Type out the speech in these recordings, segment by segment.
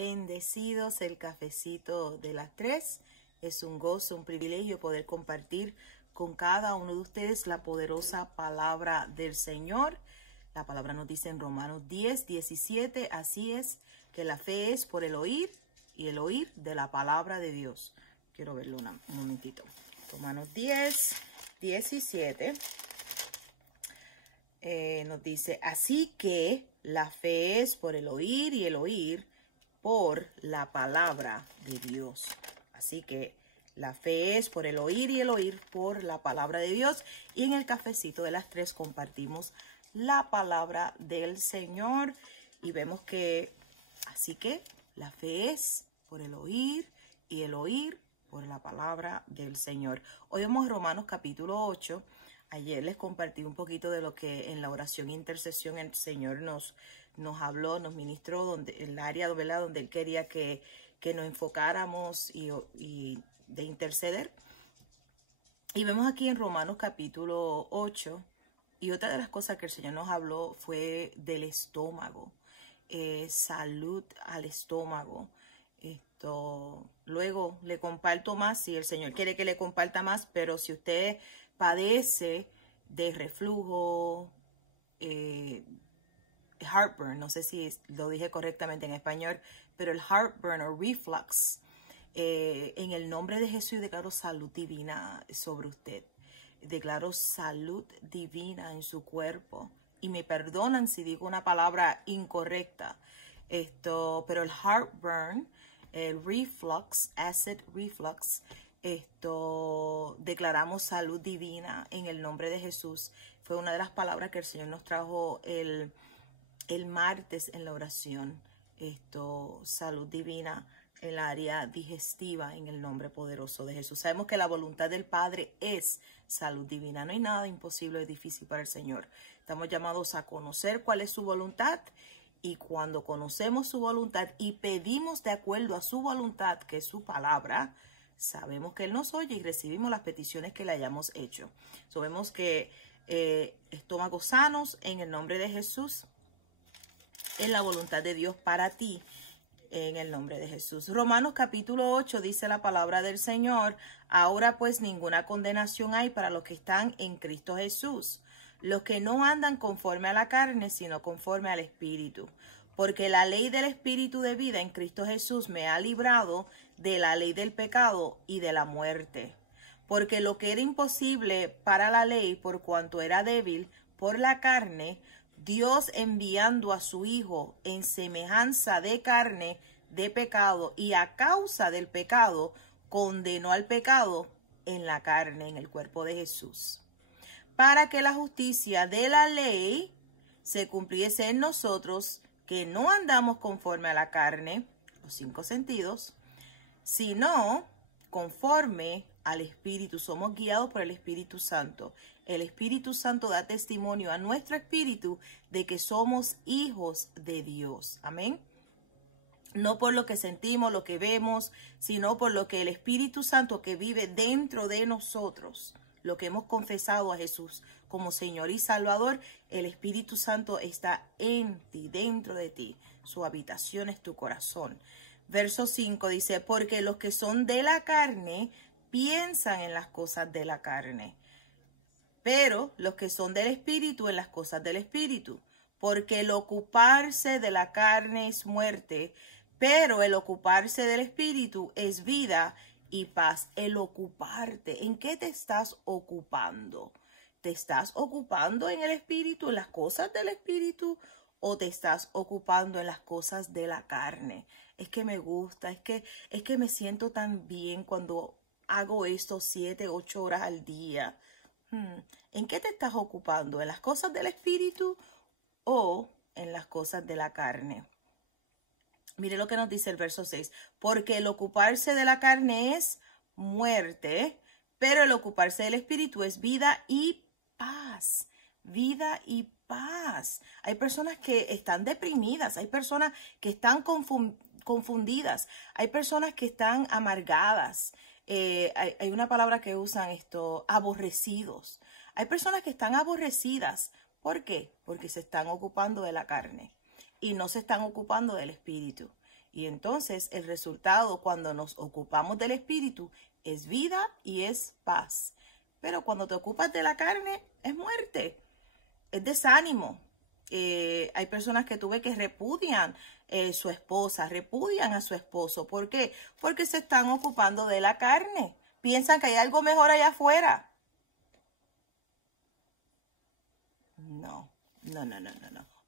Bendecidos, el cafecito de las 3. Es un gozo, un privilegio poder compartir con cada uno de ustedes la poderosa palabra del Señor. La palabra nos dice en Romanos 10:17, así es que la fe es por el oír y el oír de la palabra de Dios. Quiero verlo un momentito. Romanos 10:17 nos dice, así que la fe es por el oír y el oír por la palabra de Dios. Así que la fe es por el oír y el oír por la palabra de Dios. Y en el cafecito de las 3 compartimos la palabra del Señor. Y vemos que, así que la fe es por el oír y el oír por la palabra del Señor. Hoy vemos Romanos capítulo 8. Ayer les compartí un poquito de lo que en la oración e intercesión el Señor nos habló, nos ministró, donde el área, ¿verdad?, donde Él quería que nos enfocáramos y de interceder. Y vemos aquí en Romanos capítulo 8, y otra de las cosas que el Señor nos habló fue del estómago, salud al estómago. Luego le comparto más si el Señor quiere que le comparta más, pero si usted padece de reflujo, heartburn, no sé si lo dije correctamente en español, pero el heartburn o reflux, en el nombre de Jesús declaro salud divina sobre usted. Declaro salud divina en su cuerpo. Y me perdonan si digo una palabra incorrecta. Pero el heartburn, el reflux, acid reflux, declaramos salud divina en el nombre de Jesús. Fue una de las palabras que el Señor nos trajo el martes en la oración. Salud divina en el área digestiva en el nombre poderoso de Jesús. Sabemos que la voluntad del Padre es salud divina. No hay nada imposible o difícil para el Señor. Estamos llamados a conocer cuál es su voluntad, y cuando conocemos su voluntad y pedimos de acuerdo a su voluntad, que es su palabra, sabemos que Él nos oye y recibimos las peticiones que le hayamos hecho. Sabemos que estómagos sanos en el nombre de Jesús es la voluntad de Dios para ti, en el nombre de Jesús. Romanos capítulo 8 dice la palabra del Señor, ahora pues ninguna condenación hay para los que están en Cristo Jesús, los que no andan conforme a la carne, sino conforme al Espíritu. Porque la ley del Espíritu de vida en Cristo Jesús me ha librado de la ley del pecado y de la muerte. Porque lo que era imposible para la ley, por cuanto era débil por la carne, Dios enviando a su Hijo en semejanza de carne de pecado, y a causa del pecado, condenó al pecado en la carne, en el cuerpo de Jesús, para que la justicia de la ley se cumpliese en nosotros, que no andamos conforme a la carne, los 5 sentidos, sino conforme al Espíritu. Somos guiados por el Espíritu Santo. El Espíritu Santo da testimonio a nuestro espíritu de que somos hijos de Dios. Amén. No por lo que sentimos, lo que vemos, sino por lo que el Espíritu Santo que vive dentro de nosotros, lo que hemos confesado a Jesús como Señor y Salvador, el Espíritu Santo está en ti, dentro de ti. Su habitación es tu corazón. Verso 5 dice, porque los que son de la carne piensan en las cosas de la carne, pero los que son del Espíritu en las cosas del Espíritu. Porque el ocuparse de la carne es muerte, pero el ocuparse del Espíritu es vida y paz. El ocuparte, ¿en qué te estás ocupando? ¿Te estás ocupando en el Espíritu, en las cosas del Espíritu, o te estás ocupando en las cosas de la carne? Es que me gusta, es que me siento tan bien cuando hago esto 7, 8 horas al día. ¿En qué te estás ocupando? ¿En las cosas del Espíritu o en las cosas de la carne? Mire lo que nos dice el verso 6. Porque el ocuparse de la carne es muerte, pero el ocuparse del Espíritu es vida y paz. Vida y paz. Hay personas que están deprimidas, hay personas que están confundidas, hay personas que están amargadas. Hay una palabra que usan aborrecidos. Hay personas que están aborrecidas. ¿Por qué? Porque se están ocupando de la carne y no se están ocupando del Espíritu. Y entonces el resultado cuando nos ocupamos del espíritu es vida y es paz. Pero cuando te ocupas de la carne es muerte, es desánimo. Hay personas que tuve que repudian su esposa, repudian a su esposo. ¿Por qué? Porque se están ocupando de la carne. Piensan que hay algo mejor allá afuera. No.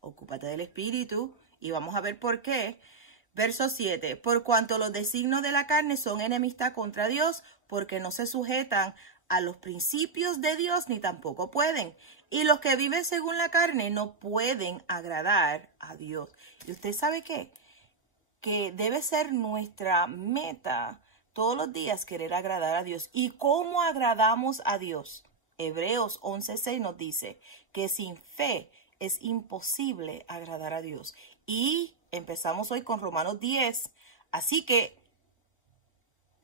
Ocúpate del espíritu y vamos a ver por qué. Verso 7. Por cuanto los designios de la carne son enemistad contra Dios, porque no se sujetan a los principios de Dios ni tampoco pueden. Y los que viven según la carne no pueden agradar a Dios. ¿Y usted sabe qué? Que debe ser nuestra meta todos los días querer agradar a Dios. ¿Y cómo agradamos a Dios? Hebreos 11:6 nos dice que sin fe es imposible agradar a Dios. Y empezamos hoy con Romanos 10. Así que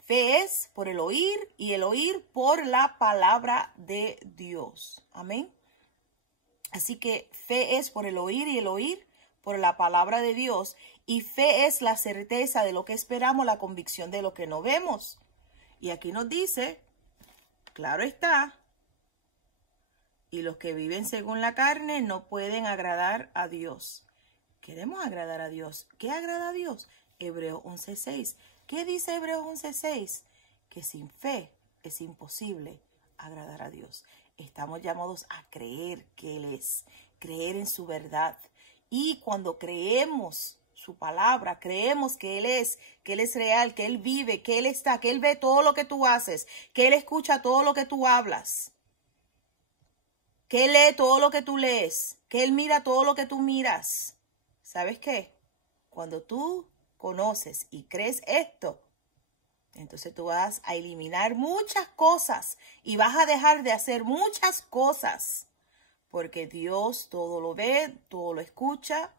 fe es por el oír y el oír por la palabra de Dios. Amén. Así que fe es por el oír y el oír por la palabra de Dios. Y fe es la certeza de lo que esperamos, la convicción de lo que no vemos. Y aquí nos dice, claro está, y los que viven según la carne no pueden agradar a Dios. Queremos agradar a Dios. ¿Qué agrada a Dios? Hebreos 11:6. ¿Qué dice Hebreos 11:6? Que sin fe es imposible agradar a Dios. Estamos llamados a creer que Él es, creer en su verdad. Y cuando creemos su palabra, creemos que Él es real, que Él vive, que Él está, que Él ve todo lo que tú haces, que Él escucha todo lo que tú hablas, que Él lee todo lo que tú lees, que Él mira todo lo que tú miras. ¿Sabes qué? Cuando tú conoces y crees esto, entonces tú vas a eliminar muchas cosas y vas a dejar de hacer muchas cosas. Porque Dios todo lo ve, todo lo escucha.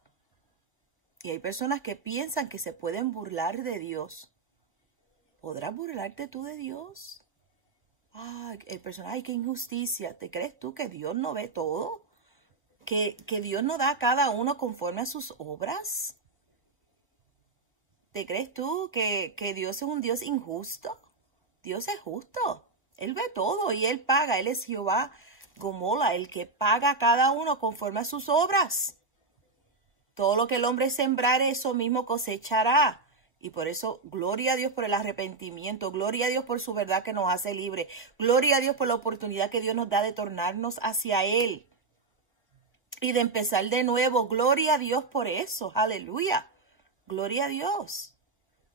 Y hay personas que piensan que se pueden burlar de Dios. ¿Podrás burlarte tú de Dios? Ay, el personaje, ay, qué injusticia. ¿Te crees tú que Dios no ve todo? ¿Que Dios no da a cada uno conforme a sus obras? ¿Te crees tú que Dios es un Dios injusto? Dios es justo. Él ve todo y Él paga. Él es Jehová Gomola, el que paga a cada uno conforme a sus obras. Todo lo que el hombre sembrare, eso mismo cosechará. Y por eso, gloria a Dios por el arrepentimiento. Gloria a Dios por su verdad que nos hace libre. Gloria a Dios por la oportunidad que Dios nos da de tornarnos hacia Él. Y de empezar de nuevo. Gloria a Dios por eso. Aleluya. Gloria a Dios.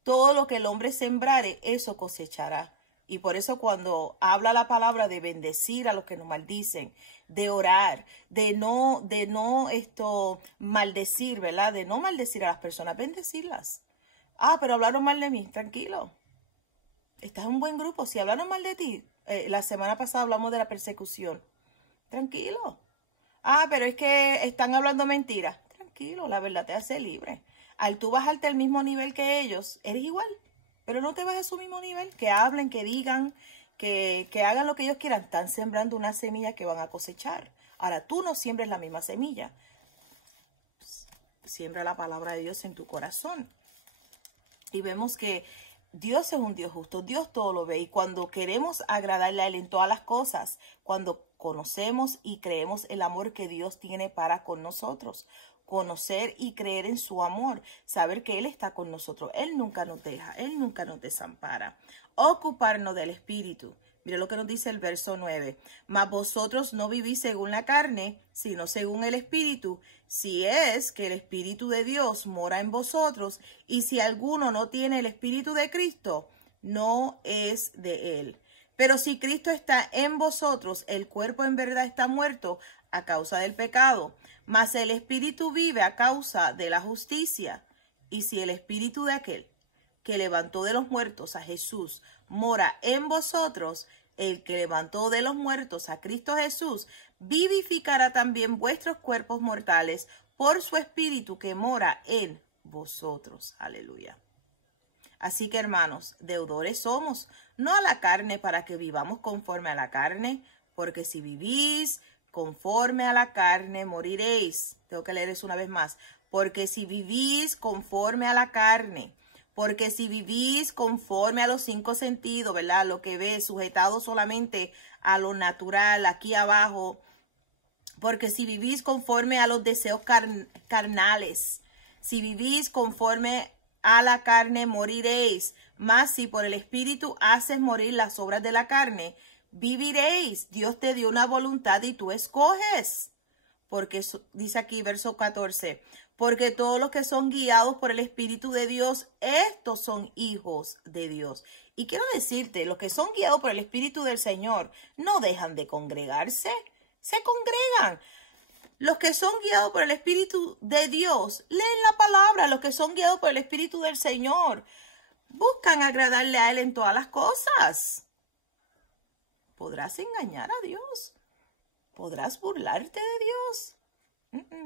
Todo lo que el hombre sembrare, eso cosechará. Y por eso cuando habla la palabra de bendecir a los que nos maldicen, de orar, de no maldecir, ¿verdad? De no maldecir a las personas, bendecirlas. Ah, pero hablaron mal de mí, tranquilo. Estás en un buen grupo. Si hablaron mal de ti, la semana pasada hablamos de la persecución. Tranquilo. Ah, pero es que están hablando mentiras. Tranquilo, la verdad te hace libre. Al tú bajarte al mismo nivel que ellos, eres igual. Pero no te bajes a su mismo nivel. Que hablen, que digan, que hagan lo que ellos quieran. Están sembrando una semilla que van a cosechar. Ahora, tú no siembres la misma semilla. Siembra la palabra de Dios en tu corazón. Y vemos que Dios es un Dios justo. Dios todo lo ve. Y cuando queremos agradarle a Él en todas las cosas, cuando conocemos y creemos el amor que Dios tiene para con nosotros, conocer y creer en su amor, saber que Él está con nosotros. Él nunca nos deja, Él nunca nos desampara. Ocuparnos del Espíritu. Mira lo que nos dice el verso 9. Mas vosotros no vivís según la carne, sino según el Espíritu, si es que el Espíritu de Dios mora en vosotros, y si alguno no tiene el Espíritu de Cristo, no es de Él. Pero si Cristo está en vosotros, el cuerpo en verdad está muerto a causa del pecado, mas el Espíritu vive a causa de la justicia. Y si el Espíritu de aquel que levantó de los muertos a Jesús mora en vosotros, el que levantó de los muertos a Cristo Jesús vivificará también vuestros cuerpos mortales por su Espíritu que mora en vosotros. Aleluya. Así que, hermanos, deudores somos, no a la carne para que vivamos conforme a la carne, porque si vivís conforme a la carne, moriréis. Tengo que leer eso una vez más. porque si vivís conforme a la carne, porque si vivís conforme a los 5 sentidos, ¿verdad? Lo que ves, sujetado solamente a lo natural, aquí abajo, porque si vivís conforme a los deseos carnales, si vivís conforme a la carne, moriréis. Mas si por el Espíritu haces morir las obras de la carne, viviréis. Dios te dio una voluntad y tú escoges. Porque dice aquí, verso 14, porque todos los que son guiados por el Espíritu de Dios, estos son hijos de Dios. Y quiero decirte, los que son guiados por el Espíritu del Señor no dejan de congregarse, se congregan. Los que son guiados por el Espíritu de Dios, leen la palabra. Los que son guiados por el Espíritu del Señor, buscan agradarle a Él en todas las cosas. ¿Podrás engañar a Dios? ¿Podrás burlarte de Dios?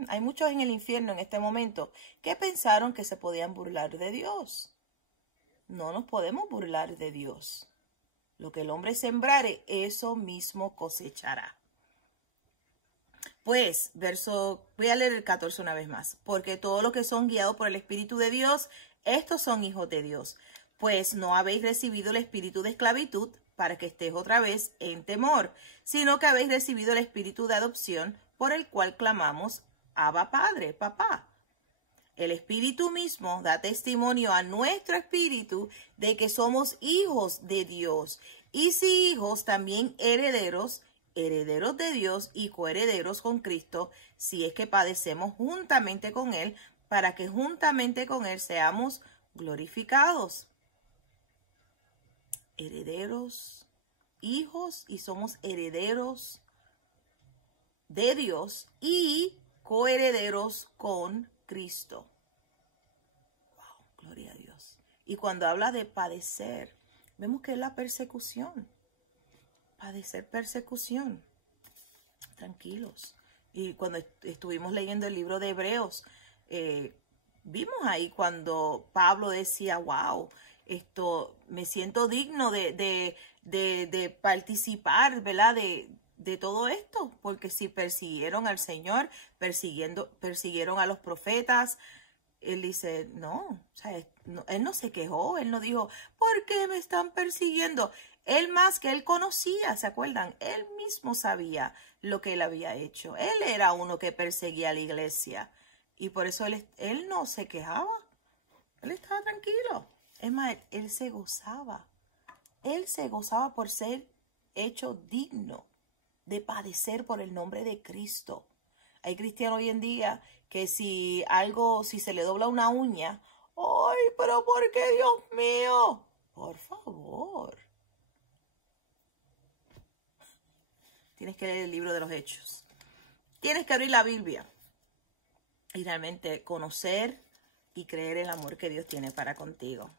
Hay muchos en el infierno en este momento que pensaron que se podían burlar de Dios. No nos podemos burlar de Dios. Lo que el hombre sembrare, eso mismo cosechará. Pues, voy a leer el 14 una vez más. Porque todos los que son guiados por el Espíritu de Dios, estos son hijos de Dios. Pues no habéis recibido el espíritu de esclavitud para que estéis otra vez en temor, sino que habéis recibido el espíritu de adopción por el cual clamamos, Abba Padre, Papá. El Espíritu mismo da testimonio a nuestro espíritu de que somos hijos de Dios. Y si hijos, también herederos, herederos de Dios y coherederos con Cristo, si es que padecemos juntamente con Él, para que juntamente con Él seamos glorificados. Herederos, hijos, y somos herederos de Dios y coherederos con Cristo. Wow, gloria a Dios. Y cuando habla de padecer, vemos que es la persecución. Padecer persecución. Tranquilos. Y cuando estuvimos leyendo el libro de Hebreos, vimos ahí cuando Pablo decía, wow, me siento digno de participar, ¿verdad? De todo esto, porque si persiguieron al Señor, persiguieron a los profetas, él dice, no, o sea, él no se quejó, él no dijo, ¿por qué me están persiguiendo? Él más que él conocía, ¿se acuerdan? Él mismo sabía lo que él había hecho. Él era uno que perseguía a la iglesia y por eso él no se quejaba, él estaba tranquilo. Es más, él se gozaba. Él se gozaba por ser hecho digno de padecer por el nombre de Cristo. Hay cristianos hoy en día que si se le dobla una uña, ¡ay, pero por qué, Dios mío! Por favor. Tienes que leer el libro de los Hechos. Tienes que abrir la Biblia y realmente conocer y creer el amor que Dios tiene para contigo.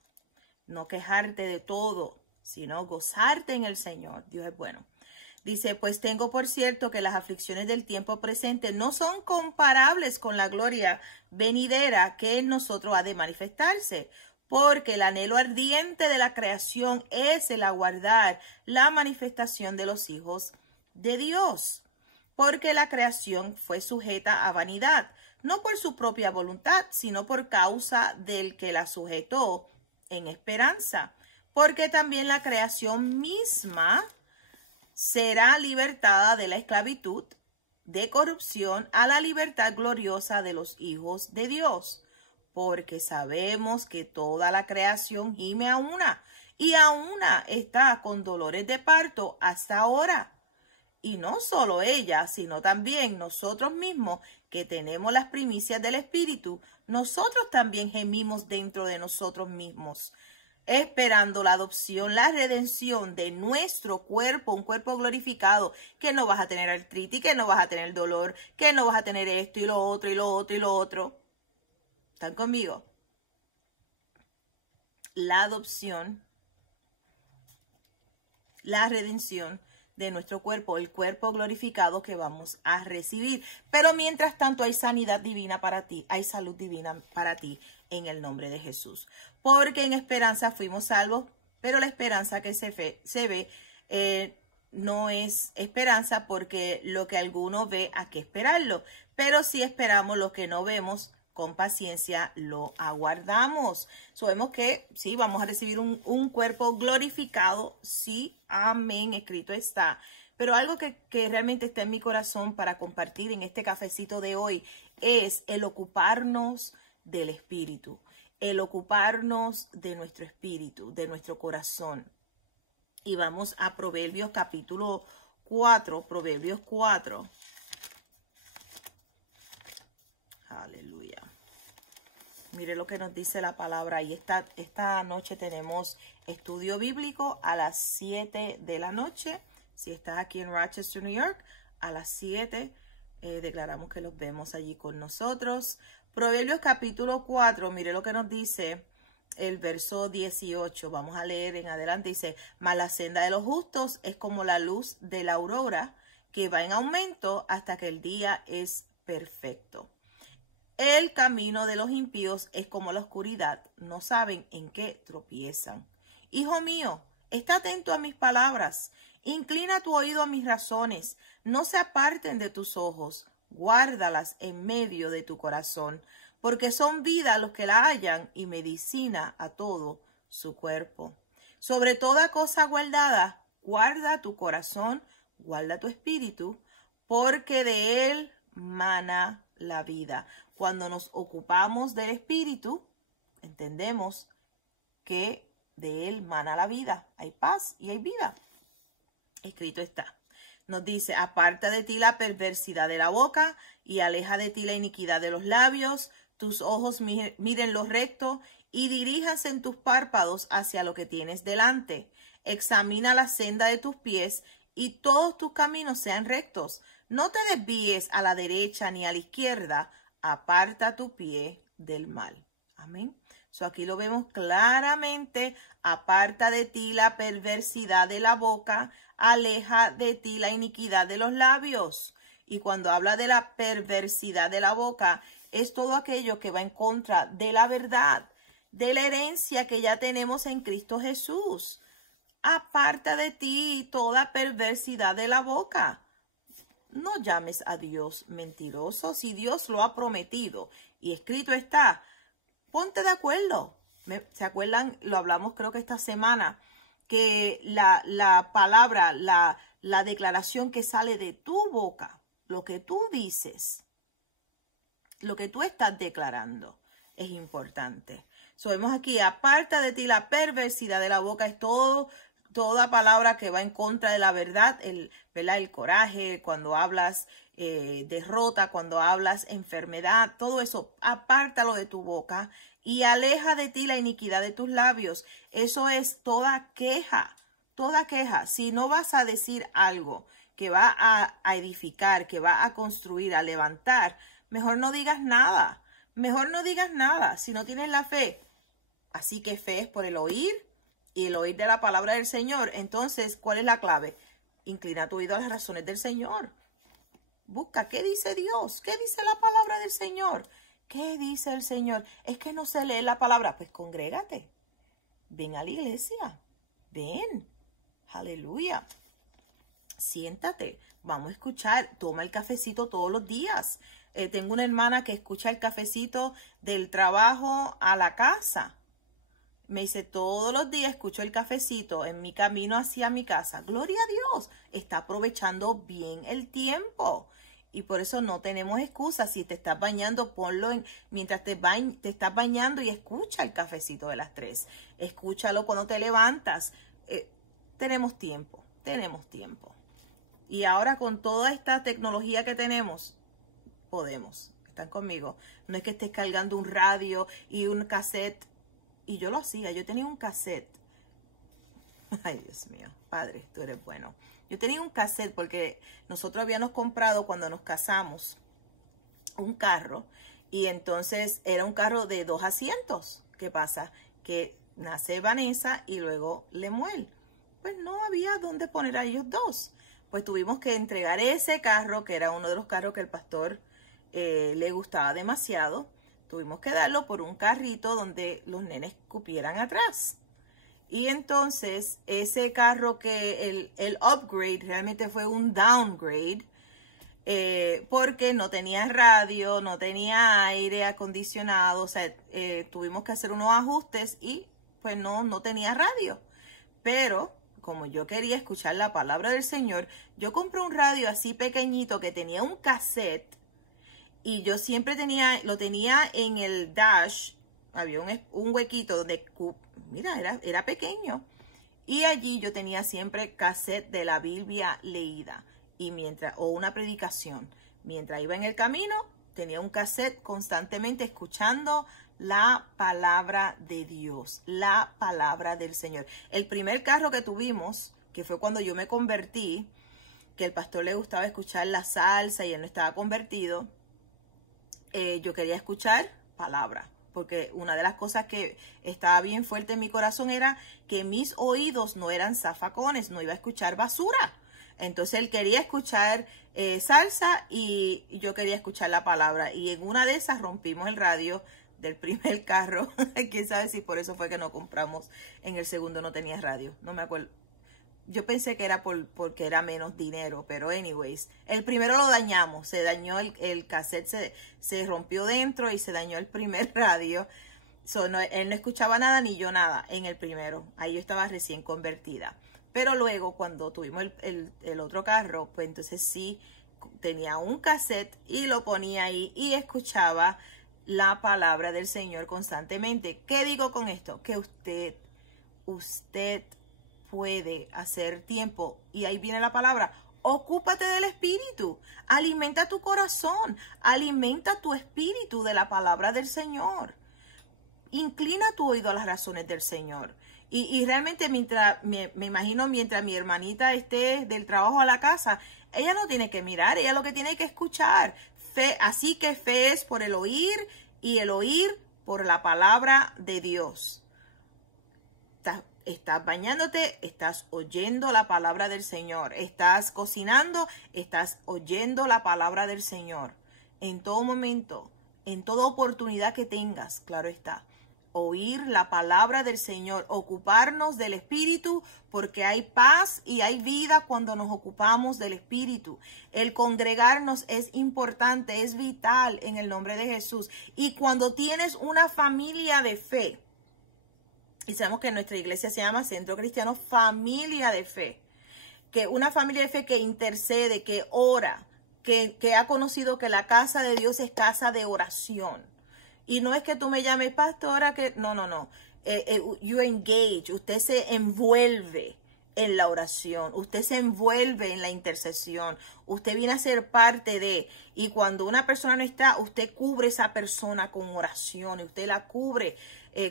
No quejarte de todo, sino gozarte en el Señor. Dios es bueno. Dice, pues tengo por cierto que las aflicciones del tiempo presente no son comparables con la gloria venidera que en nosotros ha de manifestarse, porque el anhelo ardiente de la creación es el aguardar la manifestación de los hijos de Dios. Porque la creación fue sujeta a vanidad, no por su propia voluntad, sino por causa del que la sujetó en esperanza. Porque también la creación misma será libertada de la esclavitud de corrupción a la libertad gloriosa de los hijos de Dios. Porque sabemos que toda la creación gime a una, y a una está con dolores de parto hasta ahora. Y no solo ella, sino también nosotros mismos, que tenemos las primicias del Espíritu, nosotros también gemimos dentro de nosotros mismos, esperando la adopción, la redención de nuestro cuerpo, un cuerpo glorificado, que no vas a tener artritis, que no vas a tener dolor, que no vas a tener esto y lo otro y lo otro y lo otro. ¿Están conmigo? La adopción, la redención de nuestro cuerpo, el cuerpo glorificado que vamos a recibir. Pero mientras tanto hay sanidad divina para ti, hay salud divina para ti en el nombre de Jesús. Porque en esperanza fuimos salvos, pero la esperanza que se ve no es esperanza, porque lo que alguno ve hay que esperarlo. Pero si esperamos lo que no vemos, con paciencia lo aguardamos. Sabemos que sí, vamos a recibir un cuerpo glorificado. Sí, amén, escrito está. Pero algo que realmente está en mi corazón para compartir en este cafecito de hoy es el ocuparnos del espíritu, el ocuparnos de nuestro espíritu, de nuestro corazón. Y vamos a Proverbios capítulo 4, Proverbios 4. Aleluya. Mire lo que nos dice la palabra. Y esta noche tenemos estudio bíblico a las 7 de la noche. Si estás aquí en Rochester, New York, a las 7 declaramos que los vemos allí con nosotros. Proverbios capítulo 4, mire lo que nos dice el verso 18. Vamos a leer en adelante. Dice, mas la senda de los justos es como la luz de la aurora, que va en aumento hasta que el día es perfecto. El camino de los impíos es como la oscuridad, no saben en qué tropiezan. Hijo mío, está atento a mis palabras, inclina tu oído a mis razones, no se aparten de tus ojos, guárdalas en medio de tu corazón, porque son vida a los que la hallan y medicina a todo su cuerpo. Sobre toda cosa guardada, guarda tu corazón, guarda tu espíritu, porque de él mana la vida. Cuando nos ocupamos del espíritu, entendemos que de él mana la vida. Hay paz y hay vida. Escrito está. Nos dice, aparta de ti la perversidad de la boca y aleja de ti la iniquidad de los labios. Tus ojos miren lo recto y diríjanse en tus párpados hacia lo que tienes delante. Examina la senda de tus pies y todos tus caminos sean rectos. No te desvíes a la derecha ni a la izquierda. Aparta tu pie del mal. Amén. Aquí lo vemos claramente. Aparta de ti la perversidad de la boca. Aleja de ti la iniquidad de los labios. Y cuando habla de la perversidad de la boca, es todo aquello que va en contra de la verdad, de la herencia que ya tenemos en Cristo Jesús. Aparta de ti toda perversidad de la boca. No llames a Dios mentiroso. Si Dios lo ha prometido y escrito está, ponte de acuerdo. ¿Se acuerdan? Lo hablamos creo que esta semana, que la palabra, la declaración que sale de tu boca, lo que tú dices, lo que tú estás declarando, es importante. Vemos aquí, aparta de ti la perversidad de la boca, es toda palabra que va en contra de la verdad, ¿verdad? El coraje, cuando hablas derrota, cuando hablas enfermedad, todo eso, apártalo de tu boca y aleja de ti la iniquidad de tus labios. Eso es toda queja, toda queja. Si no vas a decir algo que va a edificar, que va a construir, a levantar, mejor no digas nada. Mejor no digas nada si no tienes la fe. Así que fe es por el oír y el oír de la palabra del Señor. Entonces, ¿cuál es la clave? Inclina tu oído a las razones del Señor. Busca, ¿qué dice Dios? ¿Qué dice la palabra del Señor? ¿Qué dice el Señor? Es que no se lee la palabra. Pues congrégate. Ven a la iglesia. Ven. Aleluya. Siéntate. Vamos a escuchar. Toma el cafecito todos los días. Tengo una hermana que escucha el cafecito del trabajo a la casa. Me dice, todos los días escucho el cafecito en mi camino hacia mi casa. Gloria a Dios. Está aprovechando bien el tiempo. Y por eso no tenemos excusas. Si te estás bañando, ponlo mientras te estás bañando y escucha el cafecito de las 3. Escúchalo cuando te levantas. Tenemos tiempo. Y ahora con toda esta tecnología que tenemos, podemos. ¿Están conmigo? No es que estés cargando un radio y un cassette. Y yo lo hacía, yo tenía un cassette. Ay, Dios mío, Padre, tú eres bueno. Yo tenía un cassette porque nosotros habíamos comprado cuando nos casamos un carro. Y entonces era un carro de 2 asientos. ¿Qué pasa? Que nace Vanessa y luego Lemuel. Pues no había dónde poner a ellos dos. Pues tuvimos que entregar ese carro, que era uno de los carros que el pastor le gustaba demasiado. Tuvimos que darlo por un carrito donde los nenes cupieran atrás. Y entonces ese carro que el upgrade realmente fue un downgrade, porque no tenía radio, no tenía aire acondicionado, o sea, tuvimos que hacer unos ajustes y pues no tenía radio. Pero como yo quería escuchar la palabra del Señor, yo compré un radio así pequeñito que tenía un cassette y yo siempre lo tenía en el dash, había un huequito donde, mira, era pequeño. Y allí yo tenía siempre cassette de la Biblia leída o una predicación. Mientras iba en el camino, tenía un cassette constantemente escuchando la palabra de Dios, la palabra del Señor. El primer carro que tuvimos, que fue cuando yo me convertí, que el pastor le gustaba escuchar la salsa y él no estaba convertido, yo quería escuchar palabra. Porque una de las cosas que estaba bien fuerte en mi corazón era que mis oídos no eran zafacones, no iba a escuchar basura. Entonces él quería escuchar salsa y yo quería escuchar la palabra. Y en una de esas rompimos el radio del primer carro. Quién sabe si por eso fue que no compramos. En el segundo no tenía radio, no me acuerdo. Yo pensé que era porque era menos dinero, pero anyways, el primero lo dañamos, se dañó el cassette, se rompió dentro y se dañó el primer radio. Él no escuchaba nada ni yo nada en el primero, ahí yo estaba recién convertida. Pero luego cuando tuvimos el otro carro, pues entonces sí tenía un cassette y lo ponía ahí y escuchaba la palabra del Señor constantemente. ¿Qué digo con esto? Que usted puede hacer tiempo, y ahí viene la palabra, ocúpate del espíritu, alimenta tu corazón, alimenta tu espíritu de la palabra del Señor, inclina tu oído a las razones del Señor. Y realmente mientras, me imagino mientras mi hermanita esté del trabajo a la casa, ella no tiene que mirar, ella lo que tiene que escuchar. Así que fe es por el oír y el oír por la palabra de Dios. Estás bañándote, estás oyendo la palabra del Señor. Estás cocinando, estás oyendo la palabra del Señor. En todo momento, en toda oportunidad que tengas, claro está. Oír la palabra del Señor, ocuparnos del Espíritu, porque hay paz y hay vida cuando nos ocupamos del Espíritu. El congregarnos es importante, es vital en el nombre de Jesús. Y cuando tienes una familia de fe, y sabemos que nuestra iglesia se llama Centro Cristiano Familia de Fe. Que una familia de fe que intercede, que ora, que ha conocido que la casa de Dios es casa de oración. Y no es que tú me llames pastora, que no. You engage, usted se envuelve en la oración, usted se envuelve en la intercesión, usted viene a ser parte de, y cuando una persona no está, usted cubre a esa persona con oración, y usted la cubre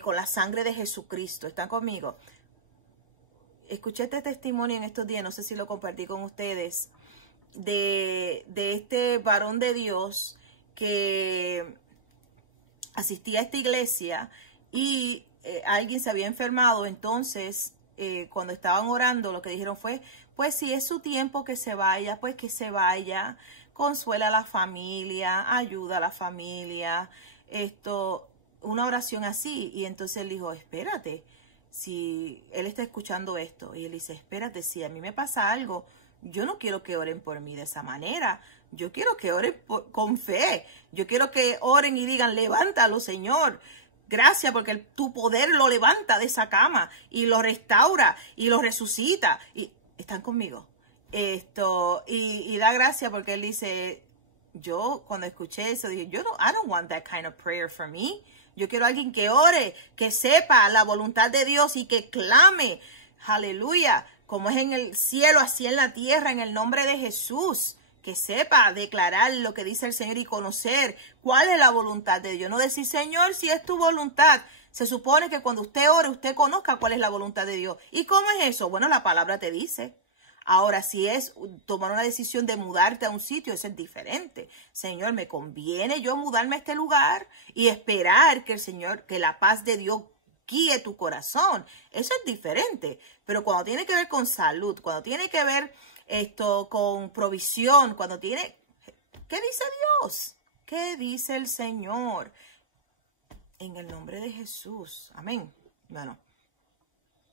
con la sangre de Jesucristo. ¿Están conmigo? Escuché este testimonio en estos días, no sé si lo compartí con ustedes, de este varón de Dios que asistía a esta iglesia y alguien se había enfermado. Entonces cuando estaban orando, lo que dijeron fue, pues si es su tiempo que se vaya, pues que se vaya, consuela a la familia, ayuda a la familia, una oración así. Y entonces él dijo, espérate, si él está escuchando esto, y él dice, espérate, si a mí me pasa algo, yo no quiero que oren por mí de esa manera, yo quiero que oren con fe, yo quiero que oren y digan, levántalo, Señor, gracias, porque tu poder lo levanta de esa cama, y lo restaura, y lo resucita, y están conmigo, y da gracia, porque él dice, yo cuando escuché eso, dije, I don't want that kind of prayer for me. Yo quiero a alguien que ore, que sepa la voluntad de Dios y que clame, aleluya, como es en el cielo, así en la tierra, en el nombre de Jesús. Que sepa declarar lo que dice el Señor y conocer cuál es la voluntad de Dios. No decir, Señor, si es tu voluntad. Se supone que cuando usted ore, usted conozca cuál es la voluntad de Dios. ¿Y cómo es eso? Bueno, la palabra te dice. Ahora, si es tomar una decisión de mudarte a un sitio, eso es diferente. Señor, ¿me conviene yo mudarme a este lugar? Y esperar que el Señor, que la paz de Dios guíe tu corazón. Eso es diferente. Pero cuando tiene que ver con salud, cuando tiene que ver con provisión, cuando tiene... ¿Qué dice Dios? ¿Qué dice el Señor? En el nombre de Jesús. Amén. Bueno,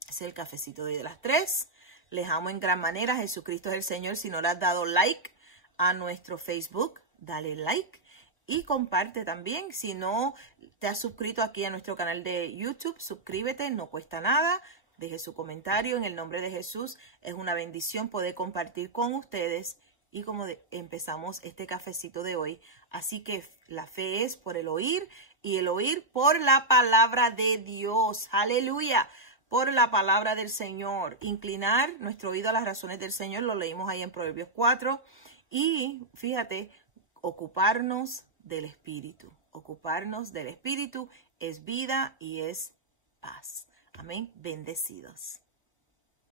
ese es el cafecito de las 3. Les amo en gran manera. Jesucristo es el Señor. Si no le has dado like a nuestro Facebook, dale like y comparte también. Si no te has suscrito aquí a nuestro canal de YouTube, suscríbete, no cuesta nada. Deje su comentario en el nombre de Jesús. Es una bendición poder compartir con ustedes. Y como empezamos este cafecito de hoy, así que la fe es por el oír y el oír por la palabra de Dios. Aleluya. Por la palabra del Señor. Inclinar nuestro oído a las razones del Señor. Lo leímos ahí en Proverbios 4. Y fíjate, ocuparnos del Espíritu. Ocuparnos del Espíritu es vida y es paz. Amén. Bendecidos.